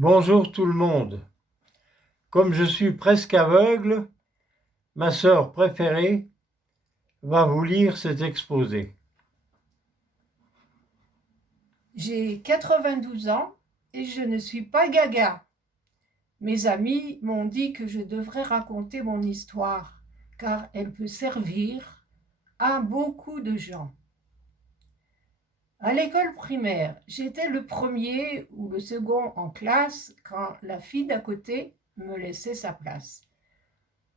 Bonjour tout le monde. Comme je suis presque aveugle, ma sœur préférée va vous lire cet exposé. J'ai 92 ans et je ne suis pas gaga. Mes amis m'ont dit que je devrais raconter mon histoire, car elle peut servir à beaucoup de gens. À l'école primaire, j'étais le premier ou le second en classe quand la fille d'à côté me laissait sa place.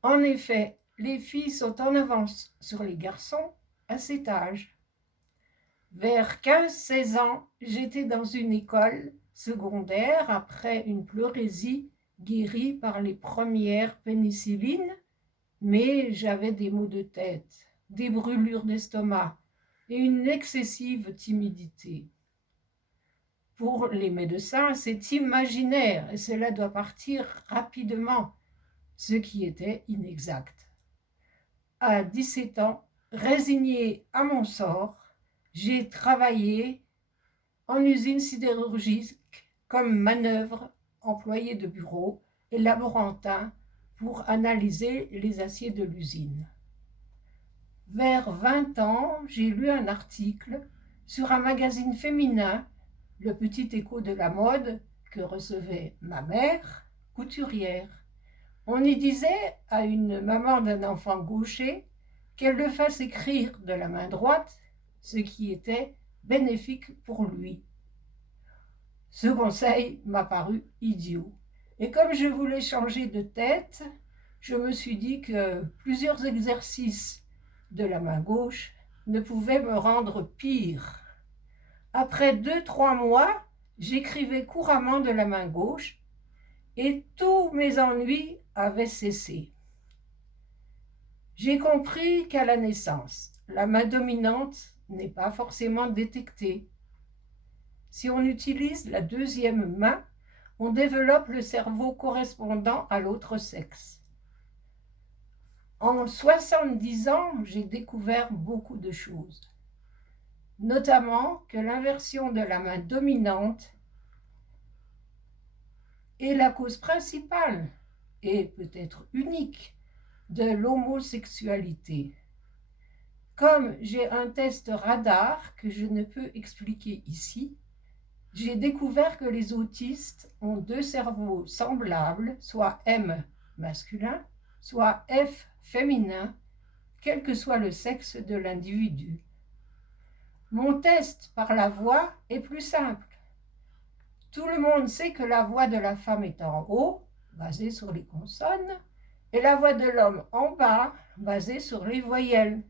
En effet, les filles sont en avance sur les garçons à cet âge. Vers 15-16 ans, j'étais dans une école secondaire après une pleurésie guérie par les premières pénicillines, mais j'avais des maux de tête, des brûlures d'estomac et une excessive timidité. Pour les médecins, c'est imaginaire et cela doit partir rapidement, ce qui était inexact. À 17 ans, résignée à mon sort, j'ai travaillé en usine sidérurgique comme manœuvre, employé de bureau et laborantin pour analyser les aciers de l'usine. Vers 20 ans, j'ai lu un article sur un magazine féminin, Le Petit Écho de la mode, que recevait ma mère, couturière. On y disait à une maman d'un enfant gaucher qu'elle le fasse écrire de la main droite, ce qui était bénéfique pour lui. Ce conseil m'a paru idiot. Et comme je voulais changer de tête, je me suis dit que plusieurs exercices de la main gauche ne pouvaient me rendre pire. Après 2-3 mois, j'écrivais couramment de la main gauche et tous mes ennuis avaient cessé. J'ai compris qu'à la naissance, la main dominante n'est pas forcément détectée. Si on utilise la deuxième main, on développe le cerveau correspondant à l'autre sexe. En 70 ans, j'ai découvert beaucoup de choses, notamment que l'inversion de la main dominante est la cause principale, et peut-être unique, de l'homosexualité. Comme j'ai un test radar que je ne peux expliquer ici, j'ai découvert que les autistes ont 2 cerveaux semblables, soit M masculin, soit F féminin, quel que soit le sexe de l'individu. Mon test par la voix est plus simple. Tout le monde sait que la voix de la femme est en haut, basée sur les consonnes, et la voix de l'homme en bas, basée sur les voyelles.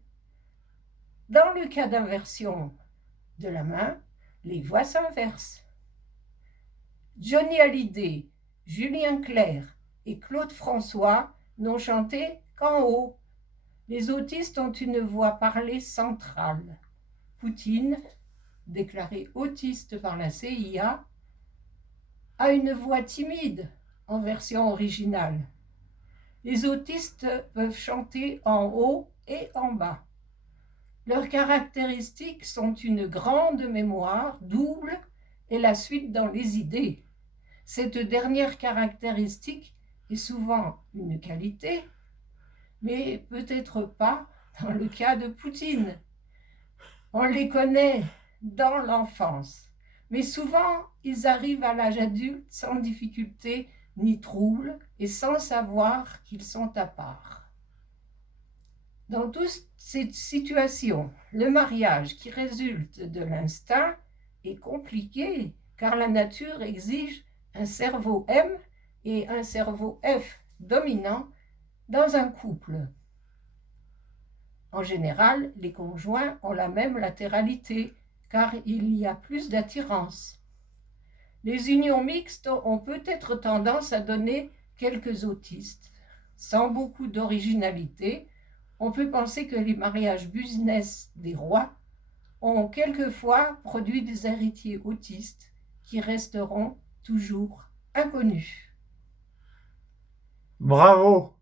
Dans le cas d'inversion de la main, les voix s'inversent. Johnny Hallyday, Julien Clerc et Claude François n'ont chanté qu'en haut. Les autistes ont une voix parlée centrale. Poutine, déclaré autiste par la CIA, a une voix timide en version originale. Les autistes peuvent chanter en haut et en bas. Leurs caractéristiques sont une grande mémoire double et la suite dans les idées. Cette dernière caractéristique est souvent une qualité, mais peut-être pas dans le cas de Poutine. On les connaît dans l'enfance, mais souvent ils arrivent à l'âge adulte sans difficulté ni trouble et sans savoir qu'ils sont à part. Dans toute cette situation, le mariage qui résulte de l'instinct est compliqué car la nature exige un cerveau M et un cerveau F dominant dans un couple. En général, les conjoints ont la même latéralité car il y a plus d'attirance. Les unions mixtes ont peut-être tendance à donner quelques autistes. Sans beaucoup d'originalité, on peut penser que les mariages business des rois ont quelquefois produit des héritiers autistes qui resteront toujours inconnus. Bravo!